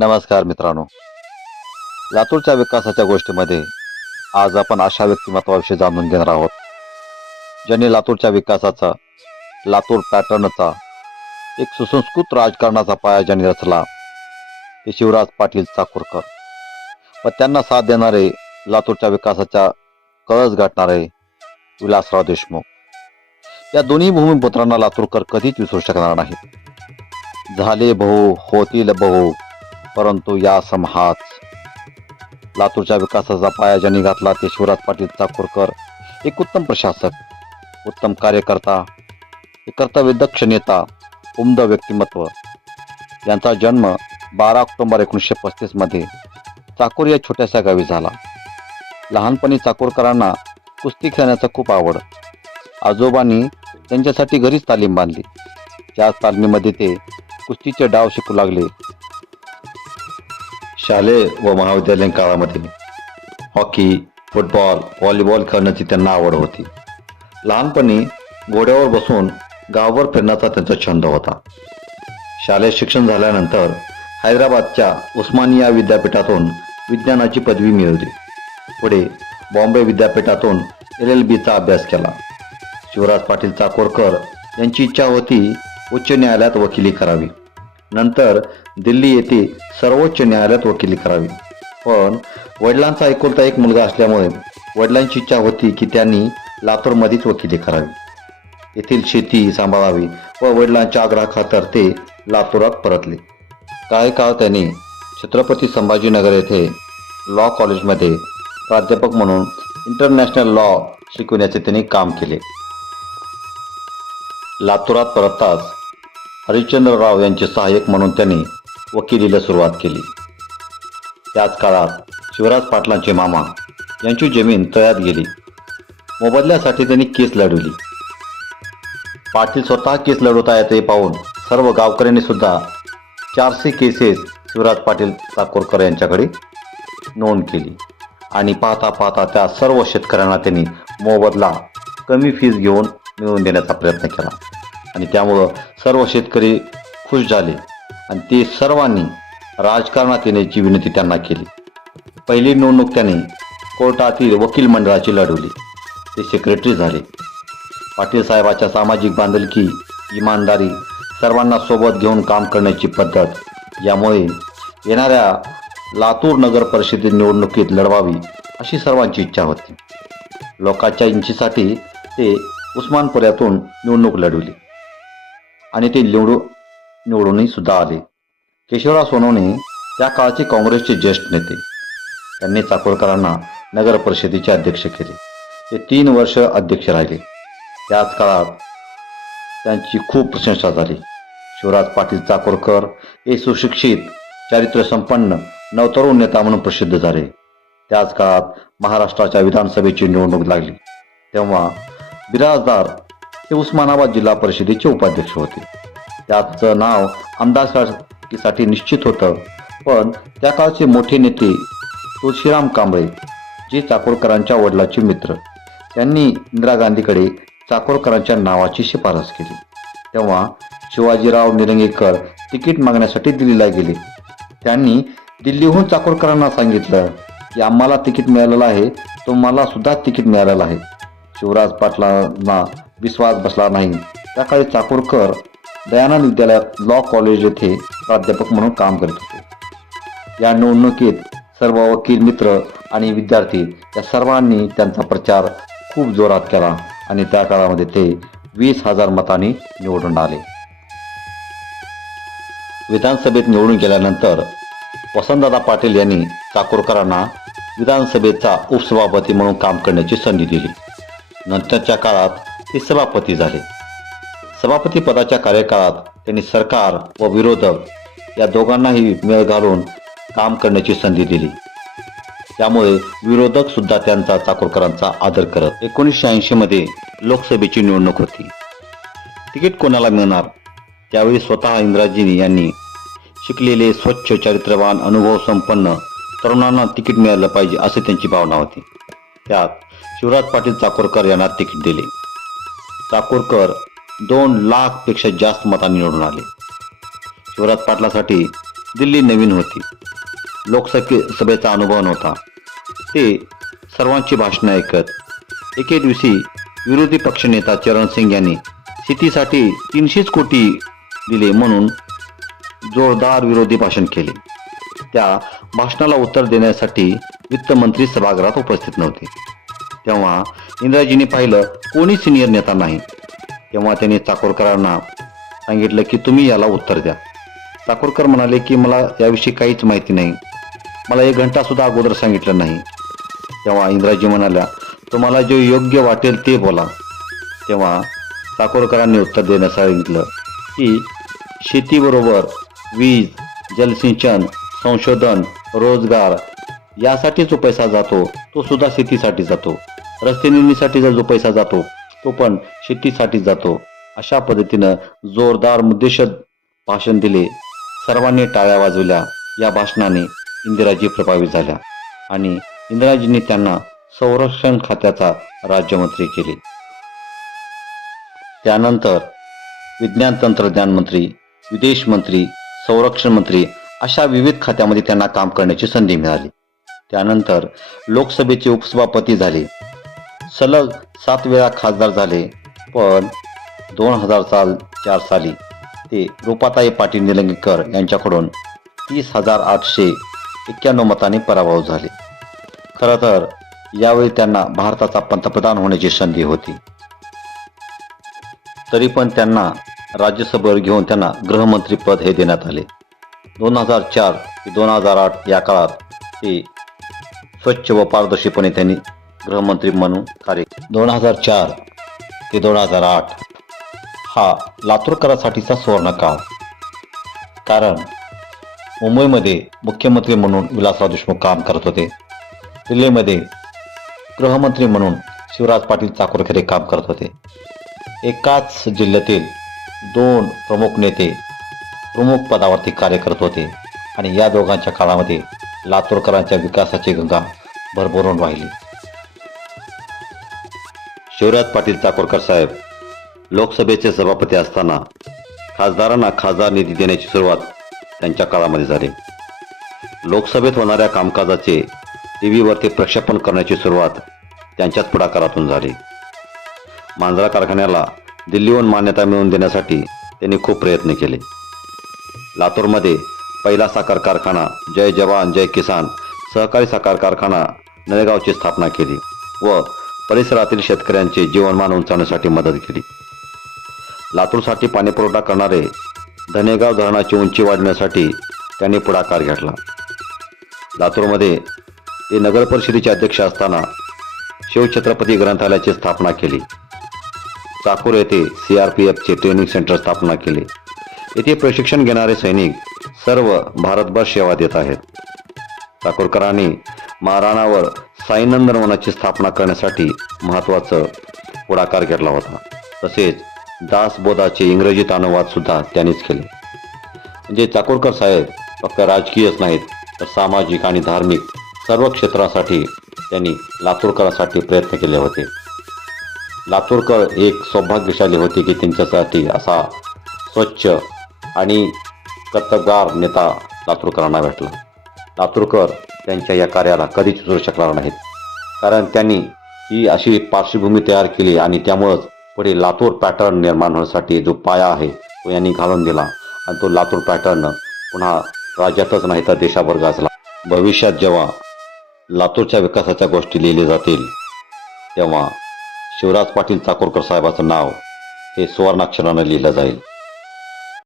नमस्कार मित्रांनो, लातूरच्या विकासाच्या गोष्टीमध्ये आज आपण अशा व्यक्तिमत्वाविषयी जाणून घेणार आहोत ज्यांनी लातूरच्या विकासाचा, लातूर पॅटर्नचा एक सुसंस्कृत राजकारणाचा पाया ज्यांनी रचला ते शिवराज पाटील चाकूरकर व त्यांना साथ देणारे लातूरच्या विकासाच्या कळस गाठणारे विलासराव देशमुख. या दोन्ही भूमिपुत्रांना लातूरकर कधीच विसरू शकणार नाहीत. झाले बहु होतील बहु परंतु या समहाच. लातूरच्या विकासाचा पाया ज्यांनी घातला ते शिवराज पाटील चाकूरकर एक उत्तम प्रशासक, उत्तम कार्यकर्ता, एक कर्तव्यदक्ष नेता, उमद व्यक्तिमत्व. यांचा जन्म 12 ऑक्टोबर 1935 मध्ये चाकूर या छोट्याशा गावी झाला. लहानपणी चाकूरकरांना कुस्ती खेळण्याचा खूप आवड. आजोबांनी त्यांच्यासाठी घरीच तालीम बांधली. त्याच तालमीमध्ये ते कुस्तीचे डाव शिकू लागले. शालेय व महाविद्यालयीन काळामध्ये हॉकी, फुटबॉल, व्हॉलीबॉल खेळण्याची त्यांना आवड होती. लहानपणी घोड्यावर बसून गावभर फिरण्याचा त्यांचा छंद होता. शालेय शिक्षण झाल्यानंतर हैदराबादच्या उस्मानिया विद्यापीठातून विज्ञानाची पदवी मिळवली. पुढे बॉम्बे विद्यापीठातून LLBचा अभ्यास केला. शिवराज पाटील चाकूरकर यांची इच्छा होती उच्च न्यायालयात वकिली करावी. नंतर दिल्ली येथे सर्वोच्च न्यायालयात वकिली करावी. पण वडिलांचा एकुलता एक मुलगा असल्यामुळे वडिलांची इच्छा होती की त्यांनी लातूरमध्येच वकिली करावी, येथील शेती सांभाळावी व वडिलांच्या आग्रहाखातर ते लातूरात परतले. काही काळ त्यांनी छत्रपती संभाजीनगर येथे लॉ कॉलेजमध्ये प्राध्यापक म्हणून इंटरनॅशनल लॉ शिकवण्याचे त्यांनी काम केले. लातूरात परतताच हरिश्चंद्रराव यांचे सहाय्यक म्हणून त्यांनी वकिलीला सुरुवात केली. त्याच काळात शिवराज पाटलांचे मामा यांची जमीन तळ्यात गेली. मोबदल्यासाठी त्यांनी केस लढवली. पाटील स्वतः केस लढवता येते पाहून सर्व गावकऱ्यांनी सुद्धा 400 केसेस शिवराज पाटील चाकूरकर यांच्याकडे नोंद केली आणि पाहता पाहता त्या सर्व शेतकऱ्यांना त्यांनी मोबदला कमी फीस घेऊन मिळवून देण्याचा प्रयत्न केला आणि त्यामुळं सर्व शेतकरी खुश झाले आणि ते सर्वांनी राजकारणात येण्याची विनंती त्यांना केली. पहिली निवडणूक त्यांनी कोर्टातील वकील मंडळाची लढवली. ते सेक्रेटरी झाले. पाटील साहेबाच्या सामाजिक बांधिलकी, इमानदारी, सर्वांना सोबत घेऊन काम करण्याची पद्धत यामुळे येणाऱ्या लातूर नगर परिषदे निवडणुकीत लढवावी अशी सर्वांची इच्छा होती. लोकांच्या इच्छेसाठी ते उस्मानपुऱ्यातून निवडणूक लढवली आणि ते निवडूनही सुद्धा आले. केशवराव सोनवणे त्या काळचे काँग्रेसचे ज्येष्ठ नेते. त्यांनी चाकूरकरांना नगर परिषदेचे अध्यक्ष केले. ते 3 वर्ष अध्यक्ष राहिले. त्याच काळात त्यांची खूप प्रशंसा झाली. शिवराज पाटील चाकूरकर हे सुशिक्षित, चारित्र्यसंपन्न, नवतरुण नेता म्हणून प्रसिद्ध झाले. त्याच काळात महाराष्ट्राच्या विधानसभेची निवडणूक लागली. तेव्हा बिराजदार हे उस्मानाबाद जिल्हा परिषदेचे उपाध्यक्ष होते. त्याचं नाव आमदारकीसाठी निश्चित होतं, पण त्या काळचे मोठे नेते तुळशीराम कांबळे, जे चाकूरकरांच्या वडिलांचे मित्र, त्यांनी इंदिरा गांधीकडे चाकूरकरांच्या नावाची शिफारस केली. तेव्हा शिवाजीराव निलंगेकर तिकीट मागण्यासाठी दिल्लीला गेले. त्यांनी दिल्लीहून चाकूरकरांना सांगितलं की आम्हाला तिकीट मिळालेलं आहे, तुम्हाला सुद्धा तिकीट मिळालेलं आहे. शिवराज पाटलांना विश्वास बसला नाही. त्याकाळी चाकूरकर दयानंद विद्यालयात लॉ कॉलेज येथे प्राध्यापक म्हणून काम करीत होते. या निवडणुकीत सर्व वकील मित्र आणि विद्यार्थी या सर्वांनी त्यांचा प्रचार खूप जोरात केला आणि त्या काळामध्ये ते 20,000 मतांनी निवडून आले. विधानसभेत निवडून गेल्यानंतर वसंतदादा पाटील यांनी चाकूरकरांना विधानसभेचा उपसभापती म्हणून काम करण्याची संधी दिली. नंतरच्या काळात ते सभापती झाले. सभापती पदाच्या कार्यकाळात त्यांनी सरकार व विरोधक या दोघांनाही मेळ घालून काम करण्याची संधी दिली. त्यामुळे विरोधक सुद्धा त्यांचा, चाकूरकरांचा आदर करत. 1980 मध्ये लोकसभेची निवडणूक होती. तिकीट कोणाला मिळणार? त्यावेळी स्वतः इंदिराजी यांनी शिकलेले, स्वच्छ, चारित्र्यवान, अनुभव संपन्न तरुणांना तिकीट मिळालं पाहिजे असे त्यांची भावना होती. त्यात शिवराज पाटील चाकूरकर यांना तिकीट दिले. चाकूरकर 2 लाख पेक्षा जास्त मतांनी निवडून आले. शिवराज पाटलासाठी दिल्ली नवीन होती. लोकसभेचा अनुभव नव्हता. ते सर्वांची भाषणं ऐकत. एके दिवशी विरोधी पक्षनेता चरण सिंग यांनी शेतीसाठी 300 कोटी दिले म्हणून जोरदार विरोधी भाषण केले. त्या भाषणाला उत्तर देण्यासाठी वित्तमंत्री सभागृहात उपस्थित नव्हते. तेव्हा इंदिराजींनी पाहिलं कोणी सिनियर नेता नाही. तेव्हा त्यांनी चाकूरकरांना सांगितलं की तुम्ही याला उत्तर द्या. चाकूरकर म्हणाले की मला याविषयी काहीच माहिती नाही, मला 1 घंटा सुद्धा अगोदर सांगितलं नाही. तेव्हा इंदिराजी म्हणाल्या तुम्हाला जे योग्य वाटेल ते बोला. तेव्हा चाकूरकरांनी उत्तर देण्यास सांगितलं की शेतीबरोबर वीज, जलसिंचन, संशोधन, रोजगार यासाठी जो पैसा जातो तो सुद्धा शेतीसाठी जातो. रस्ते निर्मितीसाठी जो पैसा जातो तो पण शेतीसाठी जातो. अशा पद्धतीनं जोरदार मुद्देसूद भाषण दिले. सर्वांनी टाळ्या वाजवल्या. या भाषणाने इंदिराजी प्रभावित झाल्या आणि इंदिराजींनी त्यांना संरक्षण खात्याचा राज्यमंत्री केले. त्यानंतर विज्ञान तंत्रज्ञान मंत्री, विदेश मंत्री, संरक्षण मंत्री अशा विविध खात्यामध्ये त्यांना काम करण्याची संधी मिळाली. त्यानंतर लोकसभेचे उपसभापती झाले. सलग 7 वेळा खासदार झाले. पण 2004 साली ते रूपाताई पाटील निलंगेकर यांच्याकडून 30,891 मतांनी पराभव झाले. खरं तर यावेळी त्यांना भारताचा पंतप्रधान होण्याची संधी होती. तरी पण त्यांना राज्यसभेवर घेऊन त्यांना गृहमंत्रीपद हे देण्यात आले. 2004 ते 2008 या काळात ते स्वच्छ व पारदर्शीपणे त्यांनी गृहमंत्री म्हणून कार्य. 2004 ते 2008 हा लातूरकरांसाठीचा सुवर्णकाळ. कारण मुंबईमध्ये मुख्यमंत्री म्हणून विलासराव देशमुख काम करत होते. दिल्लीमध्ये गृहमंत्री म्हणून शिवराज पाटील चाकूरकर हे काम करत होते. एकाच जिल्ह्यातील 2 प्रमुख नेते प्रमुख पदावरती कार्य करत होते आणि या दोघांच्या काळामध्ये लातूरकरांच्या विकासाची गंगा भरभरून वाहिली. शिवराज पाटील चाकूरकर साहेब लोकसभेचे सभापती असताना खासदारांना खासदार निधी देण्याची सुरुवात त्यांच्या काळामध्ये झाली. लोकसभेत होणाऱ्या कामकाजाचे टीव्हीवरती प्रक्षेपण करण्याची सुरुवात त्यांच्याच पुढाकारातून झाली. मांजरा कारखान्याला दिल्लीहून मान्यता मिळवून देण्यासाठी त्यांनी खूप प्रयत्न केले. लातूरमध्ये पहिला साखर कारखाना जय जवान जय किसान सहकारी साखर कारखाना नळेगावची स्थापना केली व परिसरातील शेतकऱ्यांचे जीवनमान उंचावण्यासाठी मदत केली. लातूरसाठी पाणीपुरवठा करणारे धनेगाव धरणाची उंची वाढवण्यासाठी त्यांनी पुढाकार घेतला. लातूरमध्ये ते नगर परिषदेचे अध्यक्ष असताना शिवछत्रपती ग्रंथालयाची स्थापना केली. चाकूर येथे CRPFचे ट्रेनिंग सेंटर स्थापना केले. येथे प्रशिक्षण घेणारे सैनिक सर्व भारतभर सेवा देत आहेत. चाकूरकरांनी महाराणावर साईनंदन वनाची स्थापना करण्यासाठी महत्त्वाचा पुढाकार घेतला होता. तसेच दासबोधाचे इंग्रजीत अनुवाद सुद्धा त्यांनीच केले. म्हणजे चाकूरकर साहेब फक्त राजकीयच नाहीत तर सामाजिक आणि धार्मिक सर्व क्षेत्रासाठी त्यांनी लातूरकरांसाठी प्रयत्न केले होते. लातूरकर एक सौभाग्यशाली होते की त्यांच्यासाठी असा स्वच्छ आणि कर्तबगार नेता लातूरकरांना भेटला. लातूरकर त्यांच्या या कार्याला कधीच विसरू शकणार नाहीत. कारण त्यांनी ही अशी पार्श्वभूमी तयार केली आणि त्यामुळंच पुढे लातूर पॅटर्न निर्माण होण्यासाठी जो पाया आहे तो यांनी घालून दिला आणि तो लातूर पॅटर्न पुन्हा राज्यातच नाही तर देशाभर गाजला. भविष्यात जेव्हा लातूरच्या विकासाच्या गोष्टी लिहिल्या जातील तेव्हा शिवराज पाटील चाकूरकर साहेबाचं नाव हे सुवर्णाक्षरानं लिहिलं जाईल.